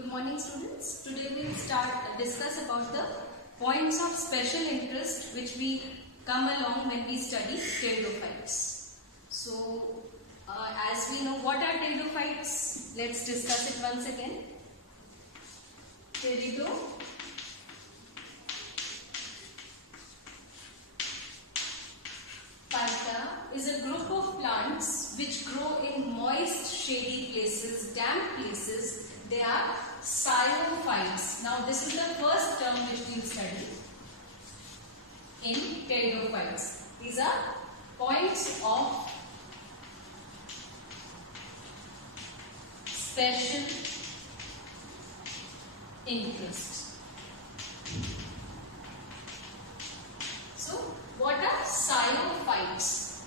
Good morning students. Today we will discuss about the points of special interest which we come along when we study pteridophytes. So as we know, what are pteridophytes? Let's discuss it once again. Pteridophyta is a group of plants which grow in moist, shady places, damp places. They are xylophytes. Now this is the first term which we will study in pteridophytes. These are points of special interest. So what are xylophytes?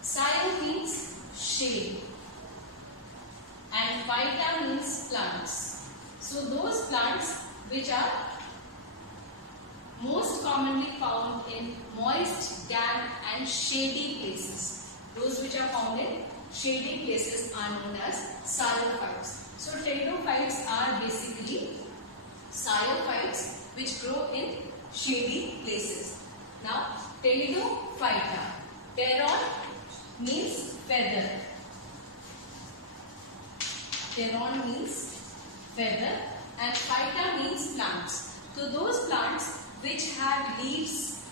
Xylo means shade and phyta means plants. So those plants which are most commonly found in moist, damp and shady places. Those which are found in shady places are known as xylophytes. So pteridophytes are basically xylophytes which grow in shady places. Now pteridophyta. Pteron means feather. Pteron means feather and phyta means plants. So those plants which have leaves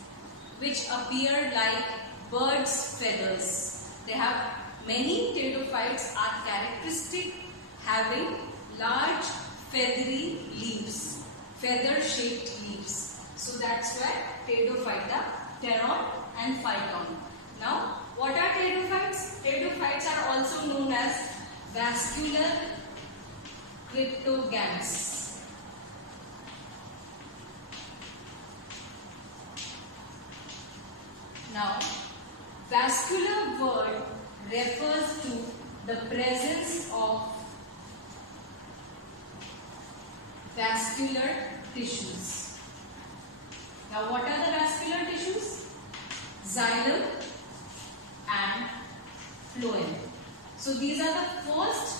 which appear like birds' feathers. They have many pteridophytes are characteristic having large feathery leaves, feather shaped leaves. So that's why pteridophyta, pteron and phyton. Now what are pteridophytes? Pteridophytes are also known as vascular cryptogams. Now, vascular word refers to the presence of vascular tissues. Now, what are the vascular tissues? Xylem and phloem. So these are the first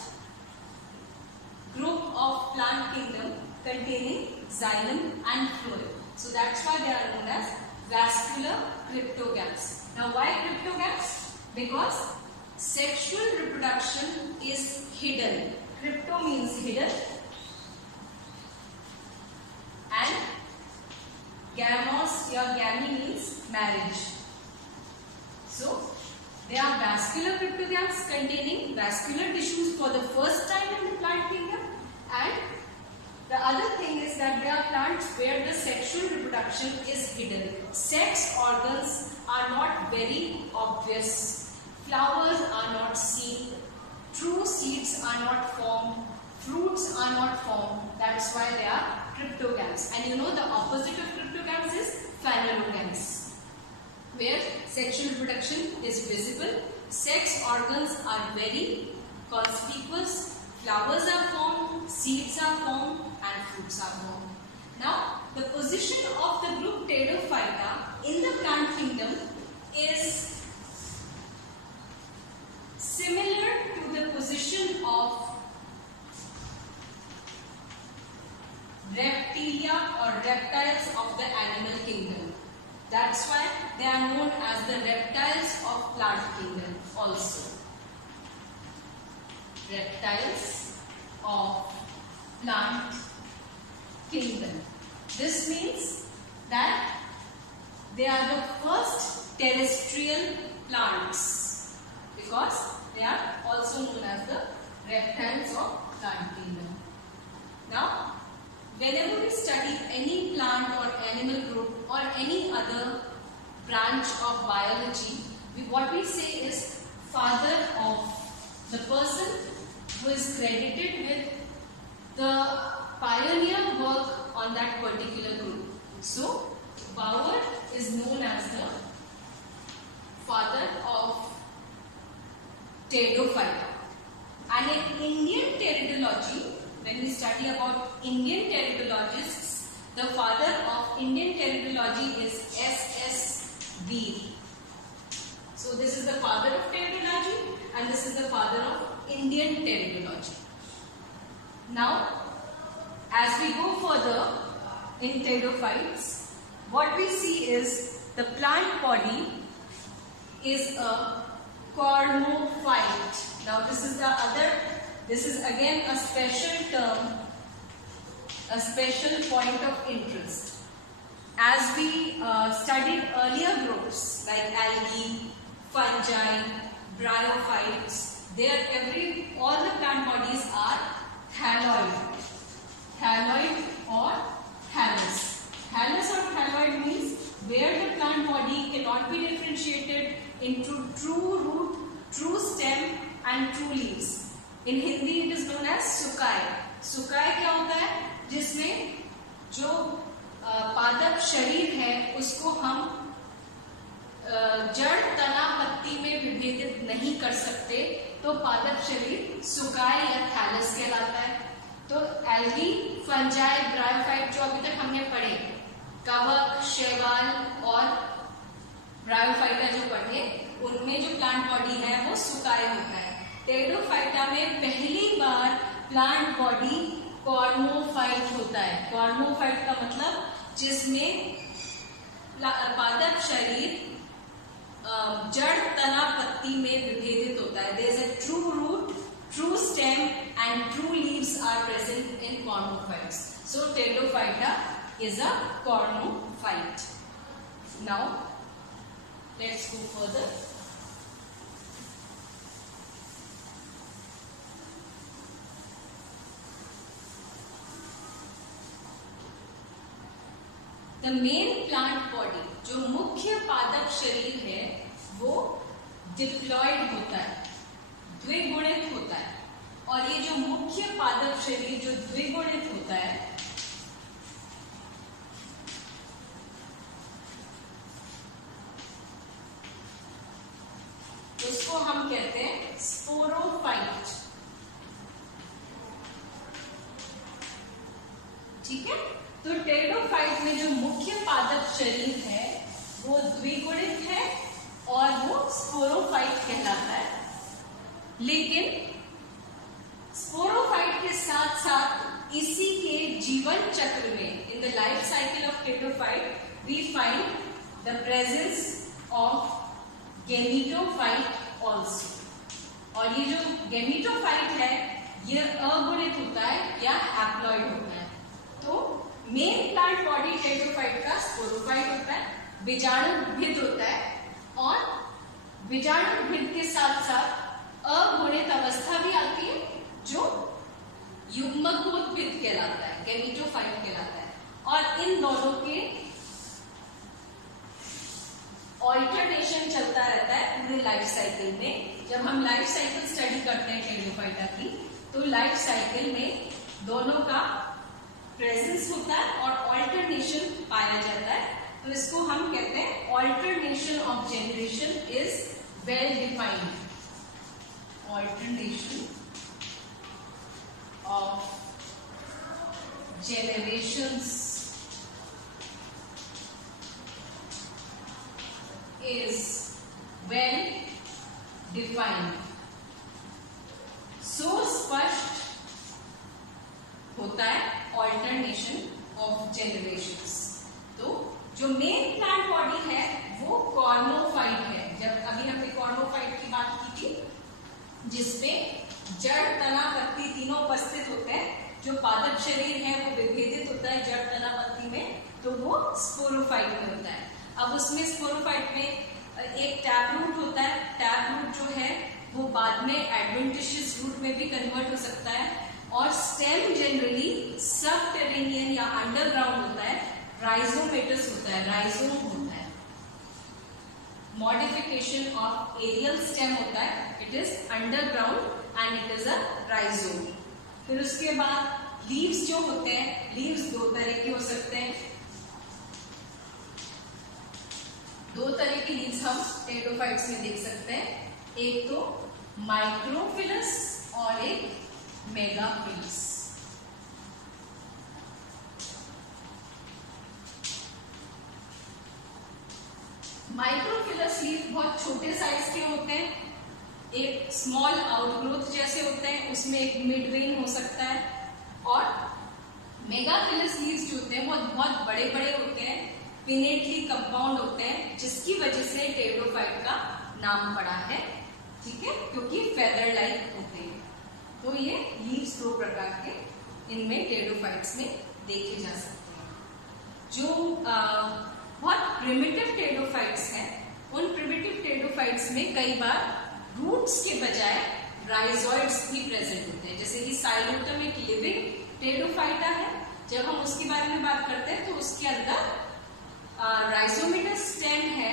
group of plant kingdom containing xylem and phloem. So that's why they are known as vascular cryptogams. Now why cryptogams? Because sexual reproduction is hidden. Crypto means hidden and gamos or gami means marriage. So they are vascular cryptogams containing vascular tissues for the first time in the plant kingdom, and the other thing is that they are plants where the sexual reproduction is hidden. Sex organs are not very obvious. Flowers are not seen. True seeds are not formed. Fruits are not formed. That's why they are cryptogams. And you know the opposite of cryptogams is phanerogams, where sexual reproduction is visible, sex organs are very conspicuous, flowers are formed, seeds are formed and fruits are formed. Now, the position of the group Pteridophyta in the plant kingdom is similar to the position of reptilia or reptiles of the animal kingdom. That's why they are known as the reptiles of plant kingdom also. Reptiles of plant kingdom. This means that they are the first terrestrial plants because they are also known as the reptiles of plant kingdom. Now, whenever we study any plant or animal group or any other branch of biology, what we say is father of the person who is credited with the pioneer work on that particular group. So, Bauer is known as the father of Pteridophyta. And in Indian pteridology, when we study about Indian pteridologists, the father of Indian pteridology is S.S. Beer. So this is the father of pteridology and this is the father of Indian pteridology. Now, as we go further in pteridophytes, what we see is the plant body is a cormophyte. Now this is again a special term, a special point of interest. As we studied earlier groups like algae, fungi, bryophytes, all the plant bodies are thalloid. Thalloid or thallus. Thallus or thalloid means where the plant body cannot be differentiated into true root, true stem and true leaves. In Hindi it is known as सुकाय. सुकाय क्या होता है? जिसमें जो पादप शरीर है उसको हम जड़, तना, पत्ती में विभेदित नहीं कर सकते, तो पादप शरीर सुकाय या थैलस कहलाता है। तो एल्गी, फंजाई, ब्रायोफाइट जो अभी तक हमने पढ़े, कवक, शैवाल और ब्रायोफाइटा जो पढ़े, उनमें जो प्लांट बॉडी है वो सुकाय होता है। टेरिडोफाइटा में पहली बार प्लांट बॉडी कॉर्मोफाइट होता है। कॉर्मोफाइट का मतलब जिसमें पादप शरीर जड़, तना, पत्ती में विभेदित होता है। There is a true root, true stem and true leaves are present in cormophytes. So pteridophyta is a cormophyte. Now let's go further. The main plant body, जो मुख्य पादप शरीर है, वो डिप्लॉयड होता है, द्विगुणित होता है। और ये जो मुख्य पादप शरीर जो द्विगुणित होता है, उसको हम कहते हैं स्पोरोफाइट। ठीक है, तो टेरिडोफाइट में जो मुख्य पादप शरीर है वो द्विगुणित है और वो स्पोरोफाइट कहलाता है। लेकिन स्पोरोफाइट के साथ साथ इसी के जीवन चक्र में, in the life cycle of pteridophyte, we find the presence of gametophyte also. और ये जो गेमीटोफाइट है ये अगुणित होता है या हैप्लॉइड होता है। तो मेन प्लांट बॉडी टेरिडोफाइट का स्पोरोफाइट होता है, बीजाणुभिद होता है, और बीजाणुभिद के साथ साथ अगुणित अवस्था भी आती है जो युग्मकोद्भिद कहलाता है, गेमीटोफाइट कहलाता है। और इन दोनों के ऑल्टरनेशन चलता रहता है पूरे लाइफ साइकिल में। जब हम लाइफ साइकिल स्टडी करते हैं टेरिडोफाइटा की, तो लाइफ साइकिल में दोनों का प्रेजेंस होता है और ऑल्टरनेशन पाया जाता है। तो इसको हम कहते हैं alternation of generation is well defined. Alternation of generations is well defined. So स्पष्ट होता है alternation of generations. तो जो मेन प्लांट बॉडी है वो कॉर्मोफाइट है। जब अभी हमने कॉर्मोफाइट की बात की थी, जिसमें जड़, तना, पत्ती तीनों उपस्थित होते हैं। जो पादप शरीर है वो विभेदित होता है जड़, तना, पत्ती में, तो वो स्पोरोफाइट में होता है। अब उसमें स्पोरोफाइट में एक टैप रूट होता है। टैप रूट जो है वो बाद में एडवेंटिशियस रूट में भी कन्वर्ट हो सकता है। और स्टेम जनरली सबटेरेनियन या अंडरग्राउंड होता है, राइजोमेटस होता है, राइजोम होता है। मॉडिफिकेशन ऑफ एरियल स्टेम होता है, it is underground and it is a rhizome. फिर उसके बाद लीव्स जो होते हैं, लीव्स दो तरह के हो सकते हैं। दो तरह की लीव्स हम टेरिडोफाइट्स में देख सकते हैं, एक तो माइक्रोफिलस और एक मेगाफिलस। माइक्रोफिलस लीव बहुत छोटे साइज के होते हैं, एक स्मॉल आउटग्रोथ जैसे होते हैं, उसमें एक मिड वेन हो सकता है। और मेगाफिलस लीव्स जो होते हैं वो बहुत बड़े बड़े होते हैं, पिनेटली कंपाउंड होते हैं, जिसकी वजह से टेरिडोफाइट का नाम पड़ा है, ठीक है, क्योंकि फेदर लाइक होते हैं। तो ये लीव्स दो प्रकार के इनमें टेरिडोफाइट्स में देखे जा सकते हैं। जो बहुत प्रिमिटिव टेरिडोफाइट्स हैं, उन प्रिमिटिव टेरिडोफाइट्स में कई बार रूट्स के बजाय राइजोइड्स भी प्रेजेंट होते हैं, जैसे कि साइलोटम एक लिविंग टेरिडोफाइटा है। जब हम उसके बारे में बात करते हैं तो उसके अंदर राइजोमेटस स्टेम है,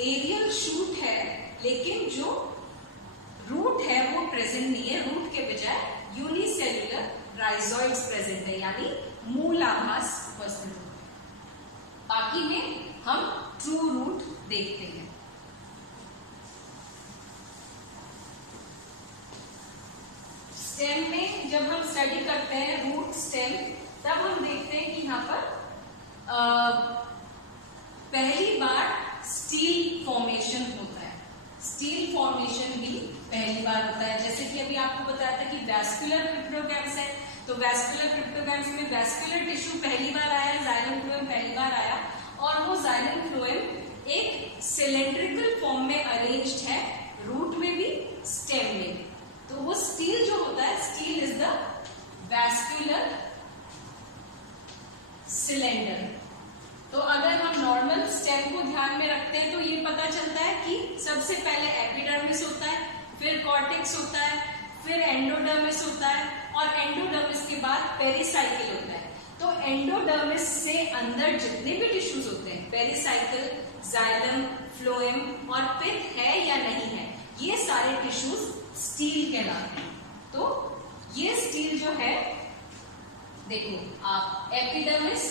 एरियल शूट है, लेकिन जो रूट है वो प्रेजेंट नहीं है। रूट के बजाय यूनिसेल्युलर राइजोइड्स प्रेजेंट है, यानी मूल आभास उपस्थित होते हैं। बाकी में हम ट्रू रूट देखते हैं। स्टेम में जब हम स्टडी करते हैं रूट स्टेम, तब हम देखते हैं कि यहाँ पर पहली बार स्टील फॉर्मेशन होता है। स्टील फॉर्मेशन भी पहली बार होता है। जैसे कि अभी आपको बताया था कि वैस्कुलर क्रिप्टोगैम्स है, तो वैस्कुलर क्रिप्टोगैम्स में वैस्कुलर टिश्यू पहली बार आया, जाइलम फ्लोएम पहली बार आया, और वो जाइलम फ्लोएम एक सिलेंड्रिकल फॉर्म में अरेंज्ड है, रूट में भी स्टेम में भी। तो वो स्टील जो होता है, steel is the vascular cylinder. तो अगर हम नॉर्मल स्टेम को ध्यान में रखते हैं तो ये पता चलता है कि सबसे पहले एपिडर्मिस होता है, फिर कॉर्टेक्स होता है, फिर एंडोडर्मिस होता है, और एंडोडर्मिस के बाद पेरिसाइकिल होता है। तो एंडोडर्मिस से अंदर जितने भी टिश्यूज होते हैं, पेरिसाइकिल, जाइलम, फ्लोएम और पिथ है या नहीं है, ये सारे टिश्यूज स्टील कहलाते हैं। तो ये स्टील जो है, देखो आप, एपिडर्मिस,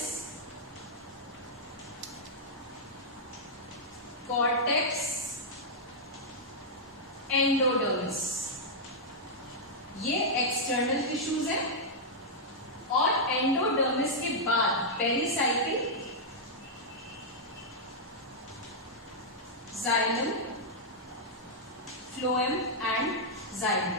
कॉर्टेक्स, एंडोडर्मिस, ये एक्सटर्नल टिश्यूज है, और एंडोडर्मिस के बाद pericycle, xylem, phloem and xylem,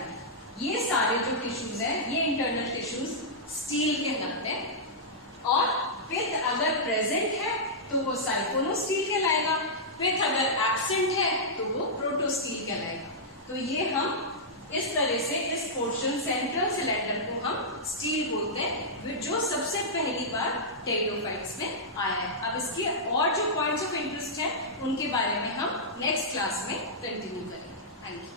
ये सारे जो टिश्यूज हैं, ये इंटरनल टिश्यूज स्टील कहलाते हैं। और पिथ अगर प्रेजेंट है तो वो साइकोनोस्टील कहलाएगा, पिथ अगर एब्सेंट है तो वो प्रोटोस्टील कहलाएगा। तो ये हम इस तरह से इस पोर्शन सेंट्रल सिलेंडर को हम स्टील बोलते हैं, जो सबसे पहली बार टेरिडोफाइट्स में आया है। अब इसके और जो पॉइंट्स ऑफ इंटरेस्ट है उनके बारे में हम नेक्स्ट क्लास में कंटिन्यू करेंगे। Thank you.